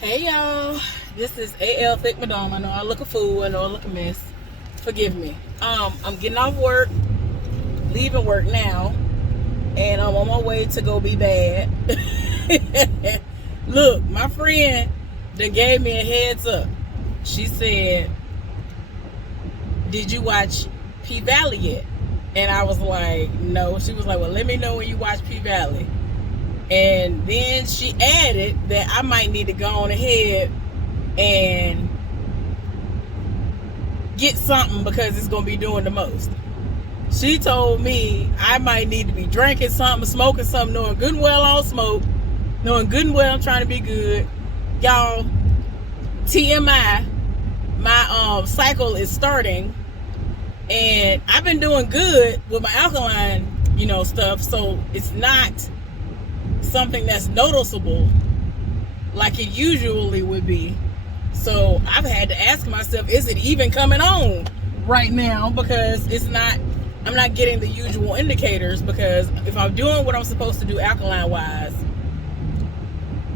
Hey y'all, this is AL Thick Madame. I know I look a fool, I know I look a mess. Forgive me. I'm getting off work, leaving work now, and I'm on my way to go be bad. Look, my friend that gave me a heads up. She said, "Did you watch P Valley yet?" And I was like, "No." She was like, "Well, let me know when you watch P Valley." And then she added that I might need to go on ahead and get something because it's going to be doing the most. She told me I might need to be drinking something, smoking something, knowing good and well I don't smoke, knowing good and well I'm trying to be good. Y'all, TMI, my cycle is starting, and I've been doing good with my alkaline, stuff, so it's not something that's noticeable like it usually would be. So I've had to ask myself, is it even coming on right now? Because I'm not getting the usual indicators, because if I'm doing what I'm supposed to do alkaline wise,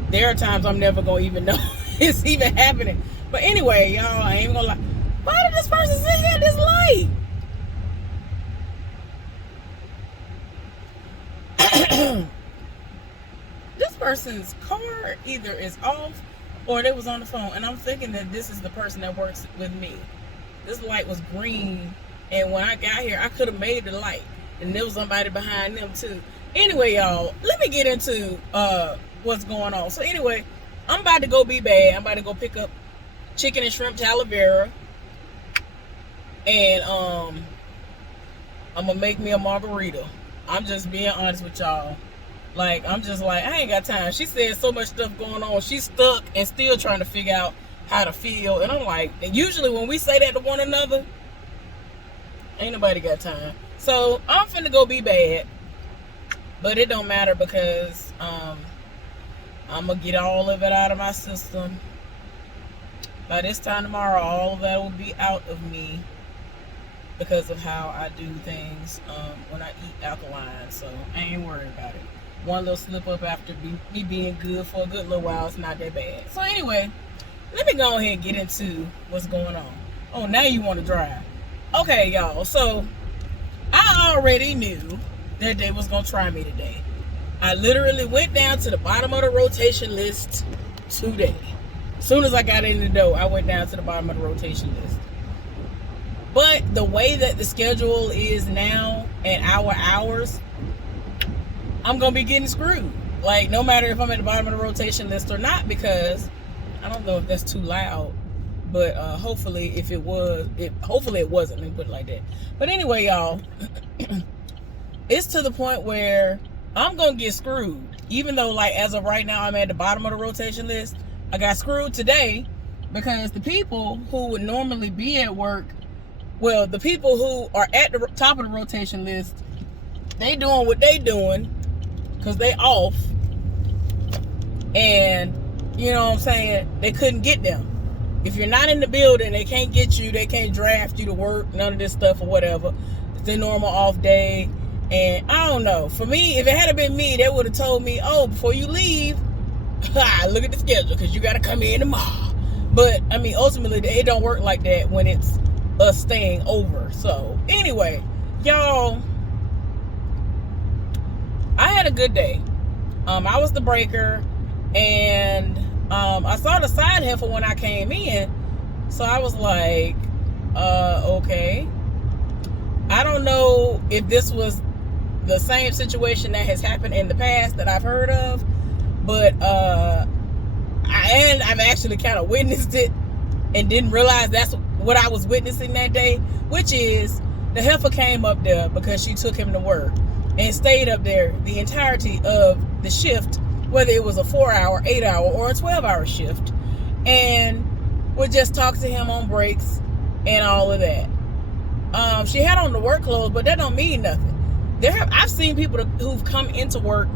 there are times I'm never going to even know it's even happening. But anyway, y'all, I ain't gonna lie. Why did this person sit here at this light? This person's car either is off or they was on the phone, and I'm thinking that this is the person that works with me. This light was green, and when I got here I could have made the light, and there was somebody behind them too. Anyway, y'all, let me get into what's going on. So anyway, I'm about to go be bad. I'm about to go pick up chicken and shrimp talavera, and I'm gonna make me a margarita. I'm just being honest with y'all. Like, I'm just like, I ain't got time. She said so much stuff going on. She's stuck and still trying to figure out how to feel. And I'm like, and usually when we say that to one another, ain't nobody got time. So I'm finna go be bad. But it don't matter, because I'm gonna get all of it out of my system. By this time tomorrow, all of that will be out of me because of how I do things when I eat alkaline. So I ain't worried about it. One little slip up after me being good for a good little while, it's not that bad. So anyway, let me go ahead and get into what's going on. Oh, now you want to drive. Okay, y'all. So I already knew that they was going to try me today. I literally went down to the bottom of the rotation list today. As soon as I got in the door, I went down to the bottom of the rotation list. But the way that the schedule is now and our hours, I'm going to be getting screwed. Like, no matter if I'm at the bottom of the rotation list or not, because I don't know if that's too loud, but hopefully it wasn't. Let me put it like that. But anyway, y'all, it's to the point where I'm going to get screwed. Even though, like, as of right now, I'm at the bottom of the rotation list, I got screwed today because the people who would normally be at work, well, the people who are at the top of the rotation list, they doing what they doing because they off, and you know what I'm saying, they couldn't get them. If you're not in the building, they can't get you, they can't draft you to work, none of this stuff or whatever. It's their normal off day. And I don't know, for me, if it had been me, they would have told me, oh, before you leave, look at the schedule, because you got to come in tomorrow. But I mean, ultimately it don't work like that when it's us staying over. So anyway, y'all, I had a good day. I was the breaker, and I saw the side heifer when I came in, so I was like, okay. I don't know if this was the same situation that has happened in the past that I've heard of, but I've actually kind of witnessed it and didn't realize that's what I was witnessing that day, which is the heifer came up there because she took him to work and stayed up there the entirety of the shift, whether it was a 4-hour, 8-hour, or a 12-hour shift, and would just talk to him on breaks and all of that. She had on the work clothes, but that don't mean nothing. I've seen people who've come into work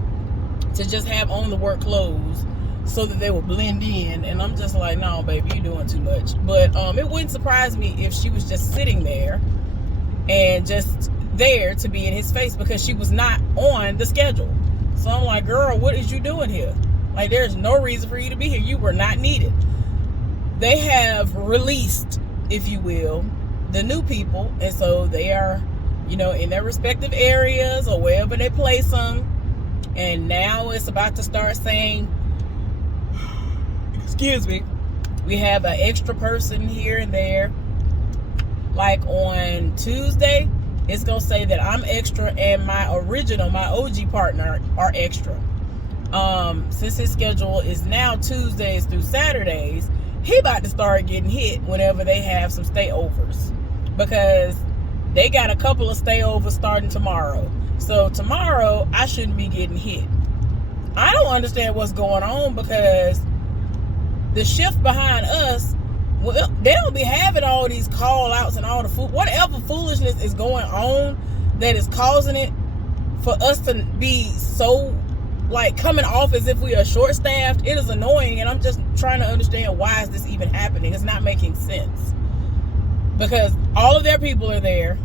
to just have on the work clothes so that they will blend in, and I'm just like, no, baby, you're doing too much. But it wouldn't surprise me if she was just sitting there and just there to be in his face, because she was not on the schedule. So I'm like, girl, what is you doing here? Like, there's no reason for you to be here. You were not needed. They have released, if you will, the new people, and so they are, in their respective areas or wherever they place them. And now it's about to start saying, excuse me, we have an extra person here and there. Like on Tuesday, it's going to say that I'm extra and my OG partner are extra. Since his schedule is now Tuesdays through Saturdays, he about to start getting hit whenever they have some stayovers, because they got a couple of stayovers starting tomorrow. So tomorrow I shouldn't be getting hit. I don't understand what's going on, because the shift behind us, well, they don't be having all these call outs and all the whatever foolishness is going on that is causing it for us to be so like coming off as if we are short staffed. It is annoying, and I'm just trying to understand, why is this even happening? It's not making sense, because all of their people are there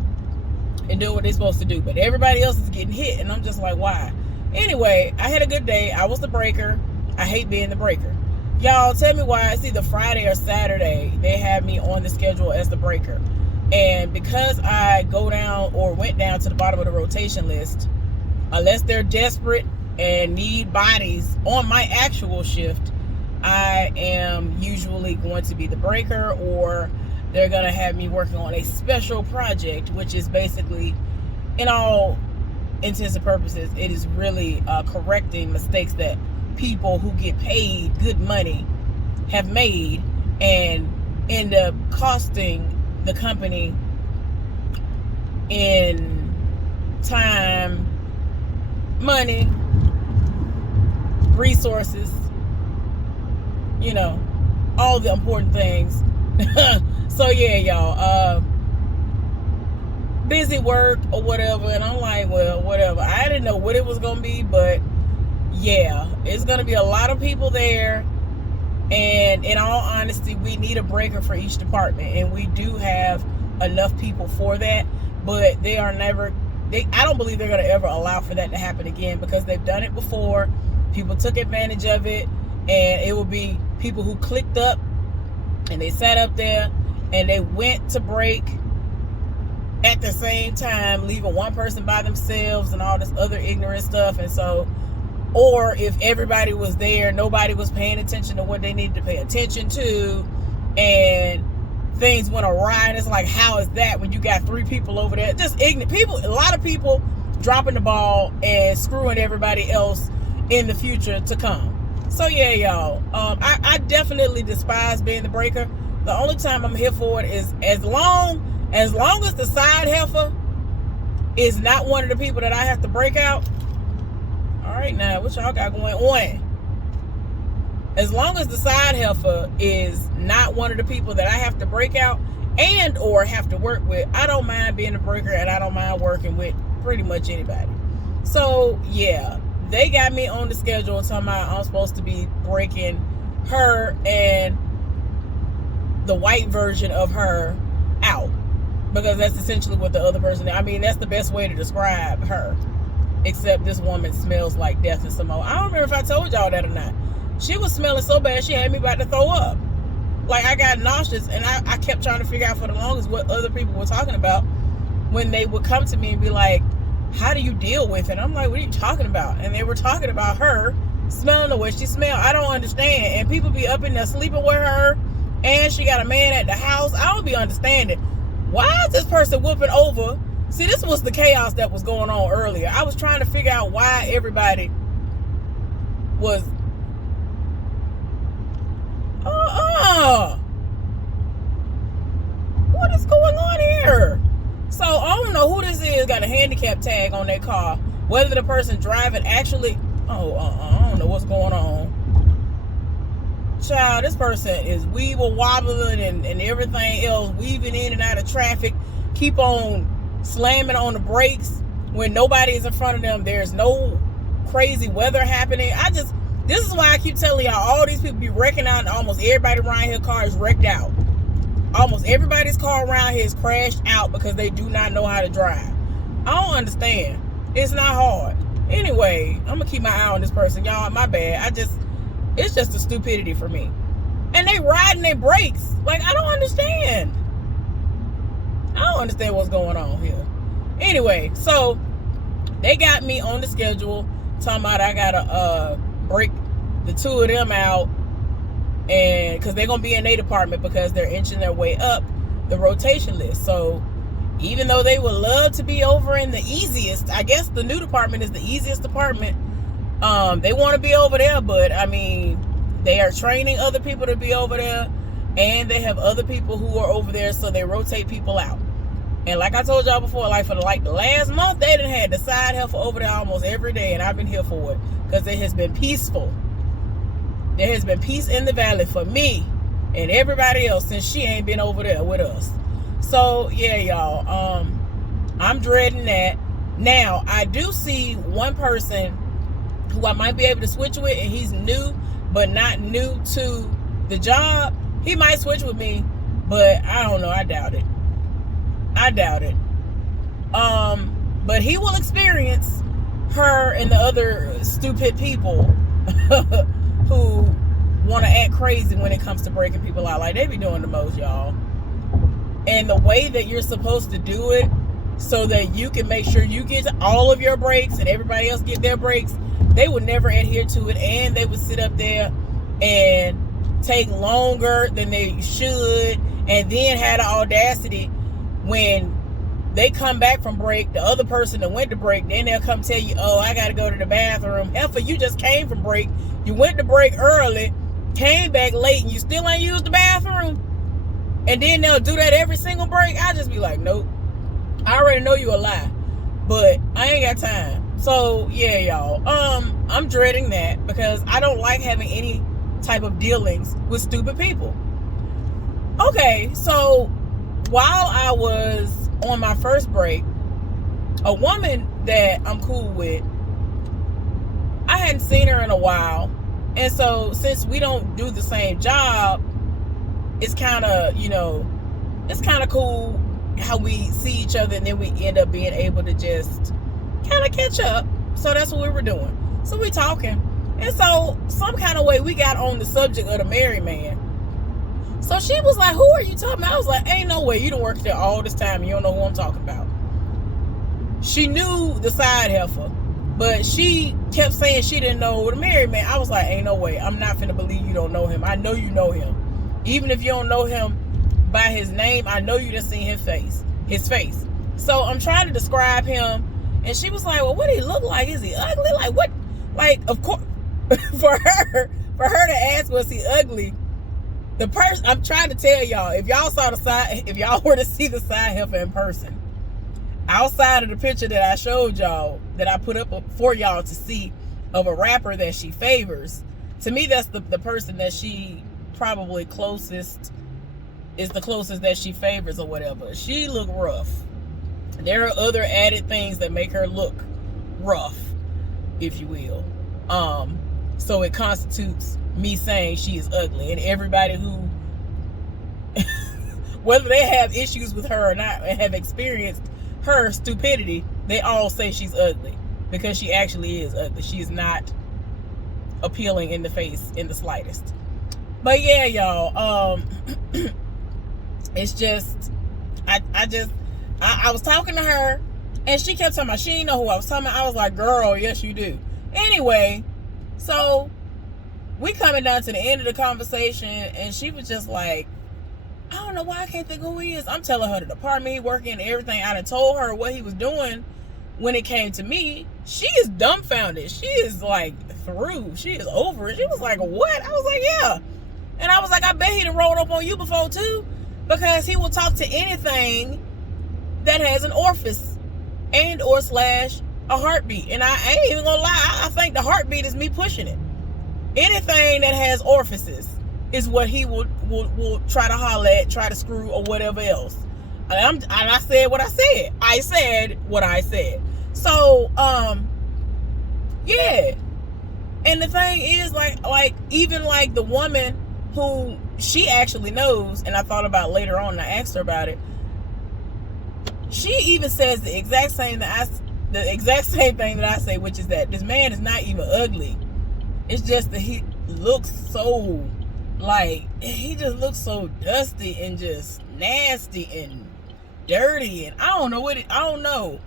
and doing what they're supposed to do, but everybody else is getting hit, and I'm just like, why? Anyway, I had a good day. I was the breaker. I hate being the breaker. Y'all, tell me why it's either Friday or Saturday they have me on the schedule as the breaker. And because I went down to the bottom of the rotation list, unless they're desperate and need bodies on my actual shift, I am usually going to be the breaker, or they're going to have me working on a special project, which is basically, in all intents and purposes, it is really correcting mistakes that people who get paid good money have made and end up costing the company in time, money, resources, all the important things. So yeah, y'all, busy work or whatever, and I'm like, well, whatever. I didn't know what it was gonna be, but yeah, it's gonna be a lot of people there, and in all honesty, we need a breaker for each department, and we do have enough people for that, but I don't believe they're gonna ever allow for that to happen again, because they've done it before. People took advantage of it, and it will be people who clicked up and they sat up there and they went to break at the same time, leaving one person by themselves and all this other ignorant stuff. And so, or if everybody was there, nobody was paying attention to what they needed to pay attention to, and things went awry. And it's like, how is that when you got 3 people over there? Just ignorant people, a lot of people dropping the ball and screwing everybody else in the future to come. So yeah, y'all, I definitely despise being the breaker. The only time I'm here for it is as long as the side heifer is not one of the people that I have to break out. All right, now, what y'all got going on? As long as the side heifer is not one of the people that I have to break out and or have to work with, I don't mind being a breaker, and I don't mind working with pretty much anybody. So yeah, they got me on the schedule talking about I'm supposed to be breaking her and the white version of her out, because that's essentially what the other person, I mean, that's the best way to describe her, except this woman smells like death and some more. I don't remember if I told y'all that or not. She was smelling so bad she had me about to throw up. Like, I got nauseous, and I kept trying to figure out for the longest what other people were talking about when they would come to me and be like, how do you deal with it? I'm like, what are you talking about? And they were talking about her smelling the way she smelled. I don't understand. And people be up in there sleeping with her, and she got a man at the house. I don't be understanding. Why is this person whooping over? See, this was the chaos that was going on earlier. I was trying to figure out why everybody was what is going on here? So I don't know who this is, got a handicap tag on their car. Whether the person driving actually, I don't know what's going on. Child, this person is weeble wobbling and everything else, weaving in and out of traffic, keep on slamming on the brakes when nobody is in front of them. There's no crazy weather happening. This is why I keep telling y'all, all these people be wrecking out, and almost everybody around here car is wrecked out. Almost everybody's car around here is crashed out because they do not know how to drive. I don't understand. It's not hard. Anyway, I'm gonna keep my eye on this person. Y'all, my bad. It's just a stupidity for me. And they riding their brakes. Like, I don't understand. I don't understand what's going on here. Anyway, so they got me on the schedule, talking about I gotta break the two of them out, and because they're gonna be in their department because they're inching their way up the rotation list. So even though they would love to be over in the easiest, I guess the new department is the easiest department, they want to be over there, but I mean, they are training other people to be over there, and they have other people who are over there, so they rotate people out. And like I told y'all before, like for the last month, they done had the side heifer over there almost every day, and I've been here for it because it has been peaceful. There has been peace in the valley for me and everybody else since she ain't been over there with us. So yeah, y'all, I'm dreading that. Now I do see one person who I might be able to switch with, and he's new, but not new to the job. He might switch with me, but I don't know. I doubt it. But he will experience her and the other stupid people who want to act crazy when it comes to breaking people out. Like, they be doing the most, y'all. And the way that you're supposed to do it so that you can make sure you get all of your breaks and everybody else get their breaks, they would never adhere to it, and they would sit up there and take longer than they should, and then had the audacity when they come back from break, the other person that went to break, then they'll come tell you, oh, I gotta go to the bathroom. Heifer, you just came from break. You went to break early, came back late, and you still ain't used the bathroom. And then they'll do that every single break. I just be like, nope. I already know you a lie, but I ain't got time. So yeah, y'all, I'm dreading that because I don't like having any type of dealings with stupid people. Okay, so while I was on my first break, a woman that I'm cool with, I hadn't seen her in a while, and so since we don't do the same job, it's kind of, it's kind of cool how we see each other, and then we end up being able to just kind of catch up. So that's what we were doing. So we talking, and so some kind of way we got on the subject of the married man. So she was like, who are you talking about? I was like, ain't no way, you done worked there all this time and you don't know who I'm talking about. She knew the side heifer, but she kept saying she didn't know the married man. I was like, ain't no way, I'm not finna believe you don't know him. I know you know him. Even if you don't know him by his name, I know you done seen his face. So I'm trying to describe him, and she was like, well, what do he look like? Is he ugly? Like, what? Like, of course, for her to ask, was he ugly? The person, I'm trying to tell y'all, if y'all were to see the side heifer in person, outside of the picture that I showed y'all, that I put up for y'all to see, of a rapper that she favors, to me, that's the person that she probably is the closest that she favors or whatever. She look rough. There are other added things that make her look rough, if you will. So it constitutes me saying she is ugly, and everybody who whether they have issues with her or not and have experienced her stupidity, they all say she's ugly, because she actually is ugly. She is not appealing in the face in the slightest. But yeah, y'all, it's just I was talking to her, and she kept talking about she didn't know who I was talking about. I was like, girl, yes you do. Anyway, so we coming down to the end of the conversation, and she was just like, I don't know why I can't think of who he is. I'm telling her the department he worked in and everything. I done told her what he was doing. When it came to me, she is dumbfounded. She is like through. She is over it. She was like, what? I was like, yeah. And I was like, I bet he done rolled up on you before too, because he will talk to anything that has an orifice and or / a heartbeat. And I ain't even gonna lie, I think the heartbeat is me pushing it. Anything that has orifices is what he will try to holler at, try to screw, or whatever else. And I said what I said. I said what I said. So, yeah. And the thing is, like even like the woman who she actually knows, and I thought about later on, and I asked her about it. She even says the exact same thing that I say, which is that this man is not even ugly. It's just that he looks so, like, he just looks so dusty and just nasty and dirty, and I don't know.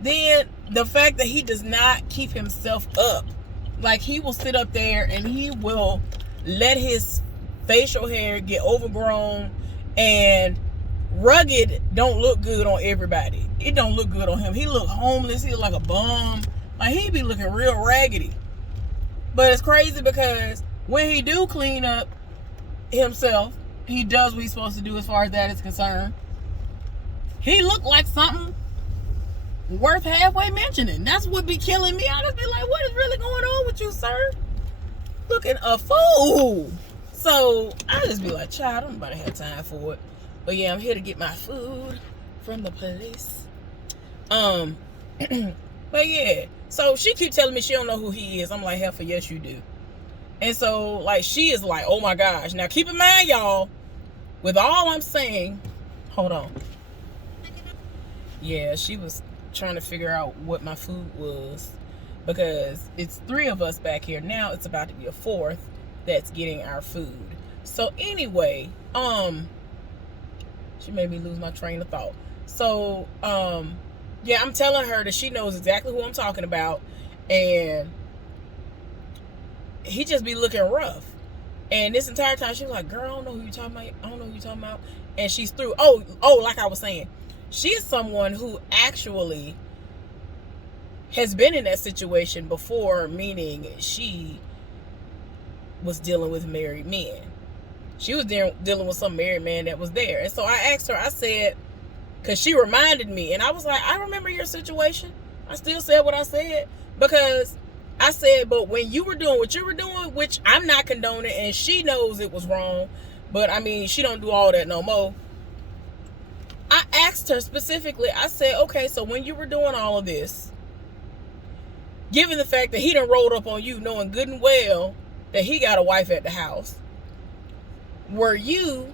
Then the fact that he does not keep himself up, like, he will sit up there and he will let his facial hair get overgrown, and rugged don't look good on everybody. It don't look good on him. He look homeless. He look like a bum. Like, he be looking real raggedy. But it's crazy because when he do clean up himself, he does what he's supposed to do as far as that is concerned. He look like something worth halfway mentioning. That's what be killing me. I just be like, what is really going on with you, sir? Looking a fool. So I just be like, child, I don't about to have time for it. But yeah, I'm here to get my food from the police. But yeah, so she keep telling me she don't know who he is. I'm like, hell for yes, you do. And so, like, she is like, oh my gosh. Now keep in mind, y'all, with all I'm saying, hold on. Yeah, she was trying to figure out what my food was, because it's 3 of us back here. Now it's about to be a 4th that's getting our food. So anyway, she made me lose my train of thought. So, yeah, I'm telling her that she knows exactly who I'm talking about, and he just be looking rough. And this entire time she was like, girl, I don't know who you talking about. I don't know who you talking about. And she's through. Oh, like I was saying, she is someone who actually has been in that situation before, meaning she was dealing with married men. She was dealing with some married man that was there. And so I asked her, I said, because she reminded me, and I was like, I remember your situation. I still said what I said, because I said, but when you were doing what you were doing, which I'm not condoning, and she knows it was wrong, but I mean, she don't do all that no more. I asked her specifically, I said, okay, so when you were doing all of this, given the fact that he done rolled up on you knowing good and well that he got a wife at the house, were you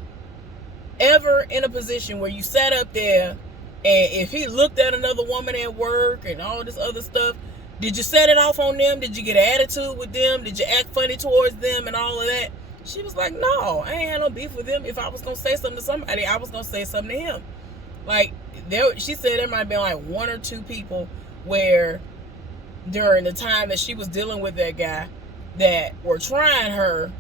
ever in a position where you sat up there, and if he looked at another woman at work and all this other stuff, did you set it off on them? Did you get an attitude with them? Did you act funny towards them and all of that? She was like, no, I ain't had no beef with them. If I was going to say something to somebody, I was going to say something to him. Like, she said there might have been like 1 or 2 people where during the time that she was dealing with that guy that were trying her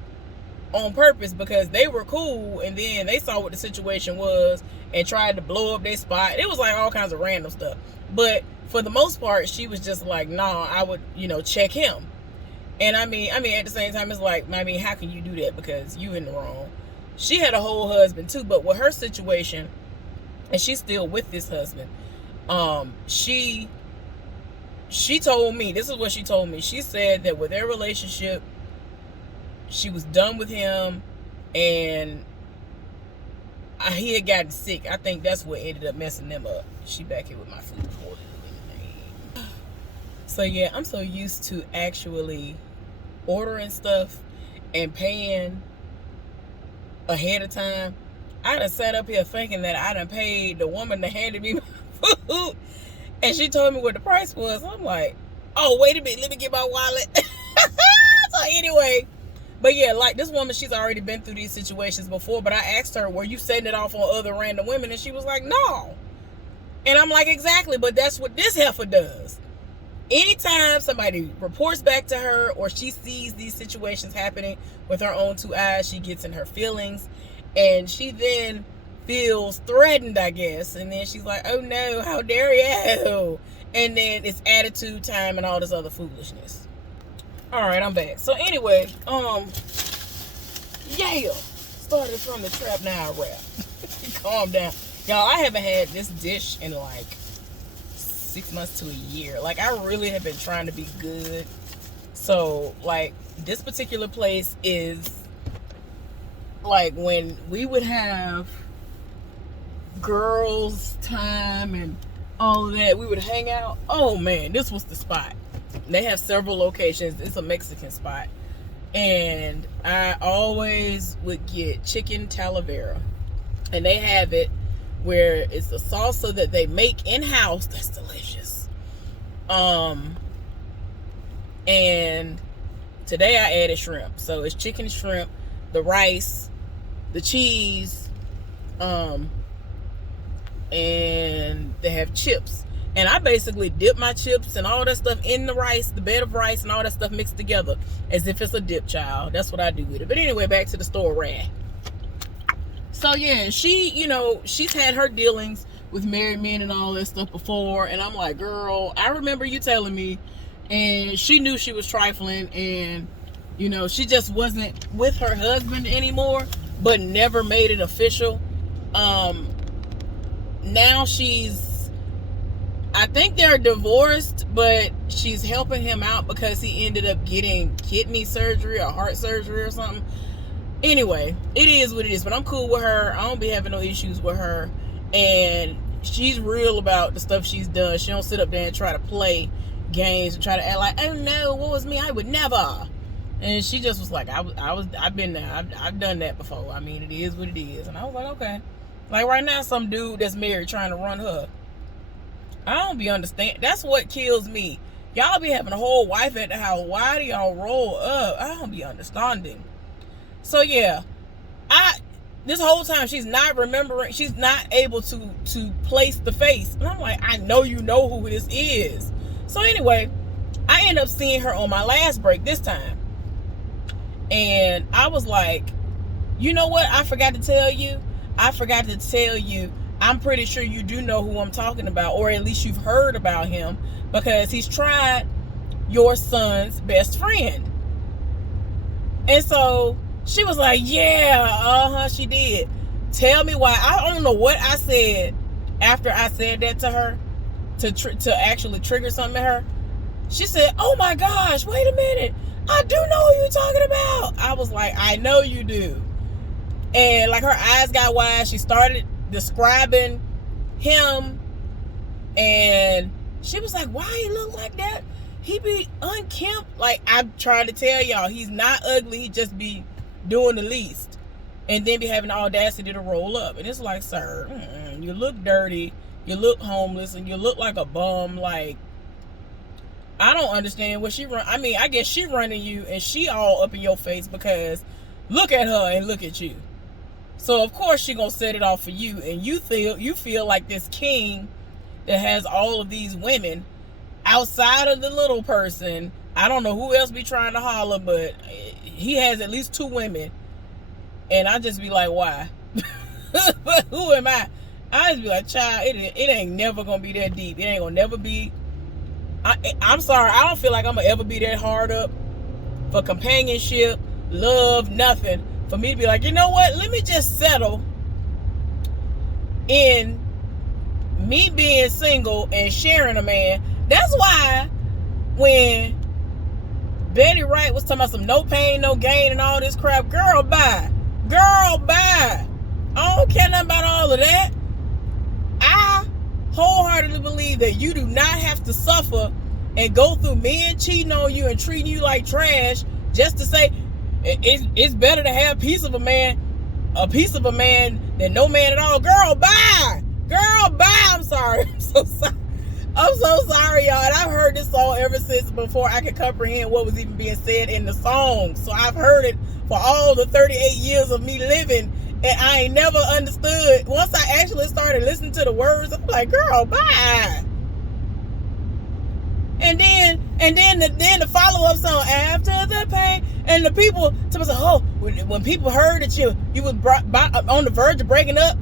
on purpose because they were cool, and then they saw what the situation was and tried to blow up their spot. It was like all kinds of random stuff. But for the most part, she was just like, nah, I would, check him. And I mean, at the same time, it's like, I mean, how can you do that? Because you in the wrong. She had a whole husband too, but with her situation, and she's still with this husband, she told me, this is what she told me. She said that with their relationship, she was done with him, and he had gotten sick. I think that's what ended up messing them up. She back here with my food. So yeah, I'm so used to actually ordering stuff and paying ahead of time. I done sat up here thinking that I done paid the woman that handed me my food, and she told me what the price was. I'm like, oh, wait a minute, let me get my wallet. So anyway, but yeah, like this woman, she's already been through these situations before, but I asked her, were you setting it off on other random women? And she was like, no. And I'm like, exactly, but that's what this heifer does. Anytime somebody reports back to her or she sees these situations happening with her own 2 eyes, she gets in her feelings, and she then feels threatened, I guess. And then she's like, oh no, how dare you? And then it's attitude time and all this other foolishness. All right, I'm back. So anyway, yeah, started from the trap, now I rap. Calm down. Y'all, I haven't had this dish in like 6 months to a year. Like, I really have been trying to be good. So, like, this particular place is like when we would have girls' time and all of that, we would hang out. Oh man, this was the spot. They have several locations. It's a Mexican spot. And I always would get chicken talavera. And they have it where it's a salsa that they make in-house that's delicious. And Today I added shrimp. So it's chicken and shrimp, the rice, the cheese, and they have chips. And I basically dip my chips and all that stuff in the rice, the bed of rice and all that stuff mixed together as if it's a dip, child. That's what I do with it. But anyway, back to the store rat. So yeah, she, you know, she's had her dealings with married men and all that stuff before. And I'm like, girl, I remember you telling me. And she knew she was trifling, and, you know, she just wasn't with her husband anymore, but never made it official. Now she's, I think they're divorced, but she's helping him out because he ended up getting kidney surgery or heart surgery or something. Anyway, it is what it is, but I'm cool with her. I don't be having no issues with her, and she's real about the stuff she's done. She don't sit up there and try to play games and try to act like, oh no, what was me? I would never. And she just was like, I've been there. I've done that before. I mean, it is what it is. And I was like, okay. Like right now, some dude that's married trying to run her. I don't be understand. That's what kills me. Y'all be having a whole wife at the house. Why do y'all roll up? I don't be understanding. So yeah, this whole time she's not remembering. She's not able to place the face. And I'm like, I know you know who this is. So anyway, I ended up seeing her on my last break this time. And I was like, you know what? I forgot to tell you. I'm pretty sure you do know who I'm talking about, or at least you've heard about him, because he's tried your son's best friend. And so she was like, yeah, she did. Tell me why. I don't know what I said after I said that to her. To actually trigger something in her. She said, oh my gosh, wait a minute, I do know who you're talking about. I was like, I know you do. And like her eyes got wide. She started describing him, and she was like, why he look like that? He be unkempt. Like, I'm trying to tell y'all, he's not ugly, he just be doing the least, and then be having the audacity to roll up. And it's like, sir, you look dirty, you look homeless, and you look like a bum. Like, I don't understand what she run. I mean, I guess she running you, and she all up in your face because look at her and look at you. So of course she gonna set it off for you, and you feel like this king that has all of these women outside of the little person. I don't know who else be trying to holler, but he has at least 2 women, and I just be like, why? But who am I? I just be like, child, it ain't never gonna be that deep. It ain't gonna never be. I'm sorry, I don't feel like I'm gonna ever be that hard up for companionship, love, nothing, for me to be like, you know what, let me just settle in me being single and sharing a man. That's why when Betty Wright was talking about some no pain, no gain and all this crap, girl, bye. Girl, bye. I don't care nothing about all of that. I wholeheartedly believe that you do not have to suffer and go through men cheating on you and treating you like trash just to say it's better to have a piece of a man than no man at all. Girl, bye. Girl, bye. I'm sorry. I'm so sorry. I'm so sorry, y'all. And I've heard this song ever since before I could comprehend what was even being said in the song. So I've heard it for all the 38 years of me living, and I ain't never understood. Once I actually started listening to the words, I'm like, girl, bye. And then the follow-up song, After the Pain, and the people tell me, oh, when people heard that you was on the verge of breaking up,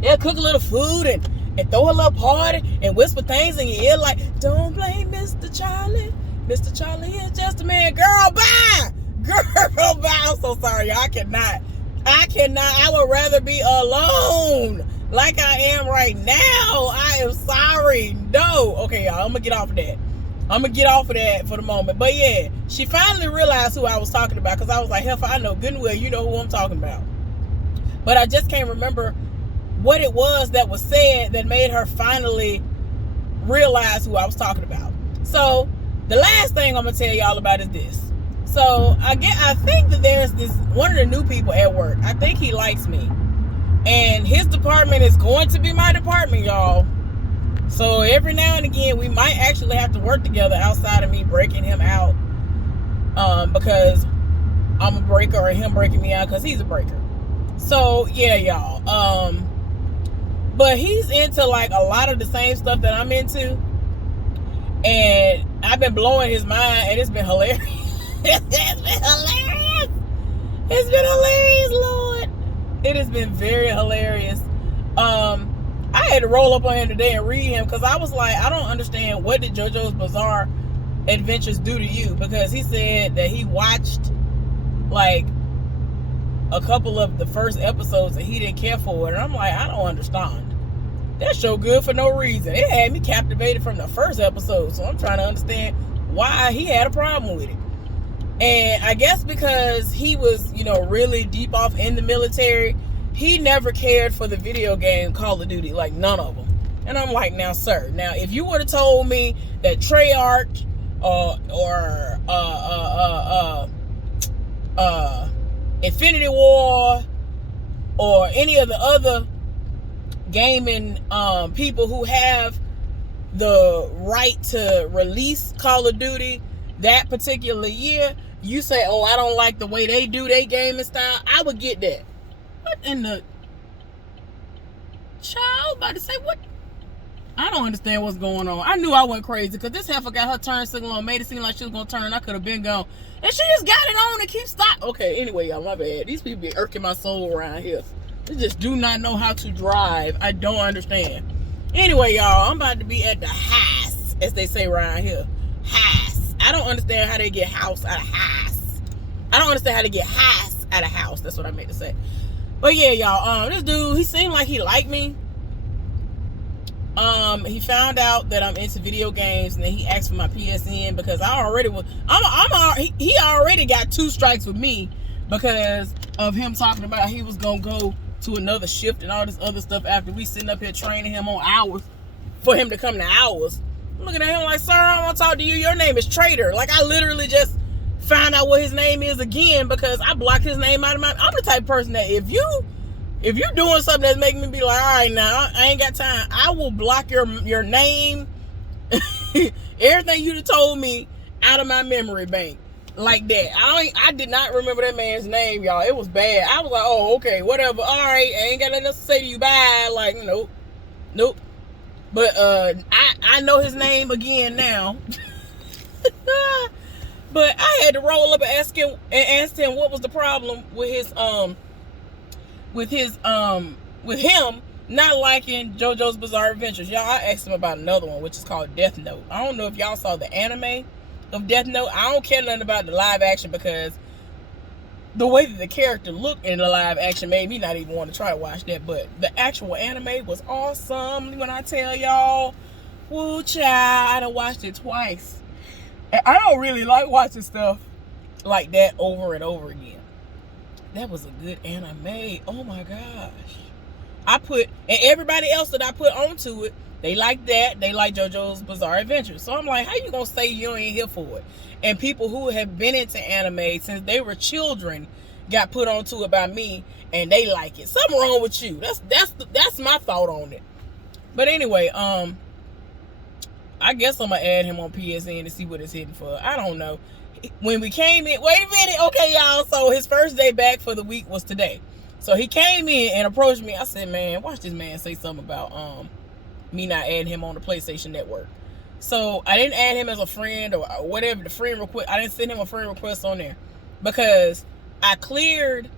they'll cook a little food and throw a little party and whisper things in your ear like, don't blame Mr. Charlie. Mr. Charlie is just a man. Girl, bye. Girl, bye. I'm so sorry, y'all. I cannot. I would rather be alone like I am right now. I am sorry. No. Okay, y'all. I'm going to get off of that. I'm going to get off of that for the moment. But yeah, she finally realized who I was talking about, because I was like, hell, I know good and well you know who I'm talking about. But I just can't remember what it was that was said that made her finally realize who I was talking about. So the last thing I'm going to tell y'all about is this. So I think that there's this one of the new people at work. I think he likes me, and his department is going to be my department, y'all. So every now and again we might actually have to work together outside of me breaking him out because I'm a breaker or him breaking me out because he's a breaker. So yeah, y'all. But he's into like a lot of the same stuff that I'm into, and I've been blowing his mind, and it's been hilarious. It's been hilarious. It's been hilarious, Lord. It has been very hilarious. I had to roll up on him today and read him because I was like, I don't understand, what did JoJo's Bizarre Adventures do to you? Because he said that he watched like a couple of the first episodes and he didn't care for it. And I'm like, I don't understand. That show good for no reason. It had me captivated from the first episode. So I'm trying to understand why he had a problem with it. And I guess because he was, really deep off in the military, he never cared for the video game Call of Duty, like none of them. And I'm like, now, sir, if you would have told me that Treyarch or Infinity War or any of the other gaming people who have the right to release Call of Duty that particular year, you say, oh, I don't like the way they do their gaming style, I would get that. What in the child? About to say what? I don't understand what's going on. I knew I went crazy because this heifer got her turn signal on, made it seem like she was gonna turn. I could have been gone, and she just got it on and keep stop. Okay, anyway, y'all, my bad. These people be irking my soul around here. They just do not know how to drive. I don't understand. Anyway, y'all, I'm about to be at the house, as they say around here. House. I don't understand how they get house out of house. I don't understand how they get house out of house. That's what I meant to say. But yeah, y'all, this dude, he seemed like he liked me. He found out that I'm into video games, and then he asked for my PSN because I already was. He already got 2 strikes with me because of him talking about he was gonna go to another shift and all this other stuff after we sitting up here training him on hours for him to come to ours. I'm looking at him like, sir, I don't want to talk to you. Your name is Trader. Like, I literally just found out what his name is again because I blocked his name out of my. I'm the type of person that if you doing something that's making me be like, all right, now I ain't got time, I will block your name, everything you'd have told me out of my memory bank like that. I did not remember that man's name, y'all. It was bad. I was like, oh, okay, whatever. All right, I ain't got nothing else to say to you. Bye. Like, nope. But I know his name again now. But I had to roll up and ask him what was the problem with him not liking JoJo's Bizarre Adventures. Y'all, I asked him about another one, which is called Death Note. I don't know if y'all saw the anime of Death Note. I don't care nothing about the live action because the way that the character looked in the live action made me not even want to try to watch that. But the actual anime was awesome. When I tell y'all, woo child, I done watched it twice. And I don't really like watching stuff like that over and over again. That was a good anime. Oh my gosh. And everybody else that I put onto it, they like that. They like JoJo's Bizarre Adventures. So I'm like, how you gonna say you ain't here for it? And people who have been into anime since they were children got put onto it by me, and they like it. Something wrong with you. That's my thought on it. But anyway, I guess I'm gonna add him on PSN to see what it's hitting for. I don't know. When we came in, wait a minute, okay, y'all. So his first day back for the week was today. So he came in and approached me. I said, man, watch this man say something about me not adding him on the PlayStation Network. So I didn't add him as a friend or whatever, the friend request. I didn't send him a friend request on there because I cleared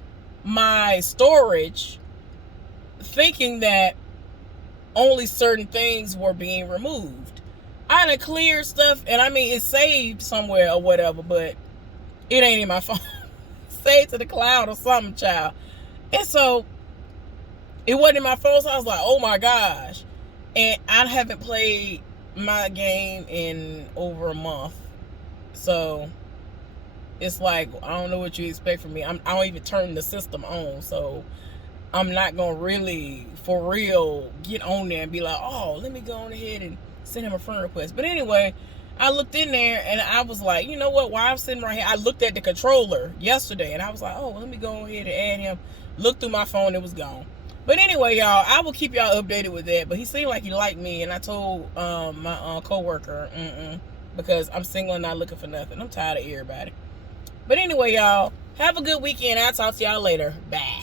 my storage thinking that only certain things were being removed. I done cleared stuff, and I mean, it's saved somewhere or whatever, but it ain't in my phone. Saved to the cloud or something, child. And so, it wasn't in my phone, so I was like, oh my gosh. And I haven't played my game in over a month. So, it's like, I don't know what you expect from me. I don't even turn the system on, so I'm not going to really, for real, get on there and be like, oh, let me go on ahead and send him a friend request. But anyway, I looked in there and I was like, you know what, while I'm sitting right here, I looked at the controller yesterday and I was like, oh, let me go ahead and add him. Looked through my phone, it was gone. But anyway, y'all, I will keep y'all updated with that. But he seemed like he liked me, and I told my co-worker, because I'm single and not looking for nothing. I'm tired of everybody. But anyway, y'all, have a good weekend. I'll talk to y'all later. Bye.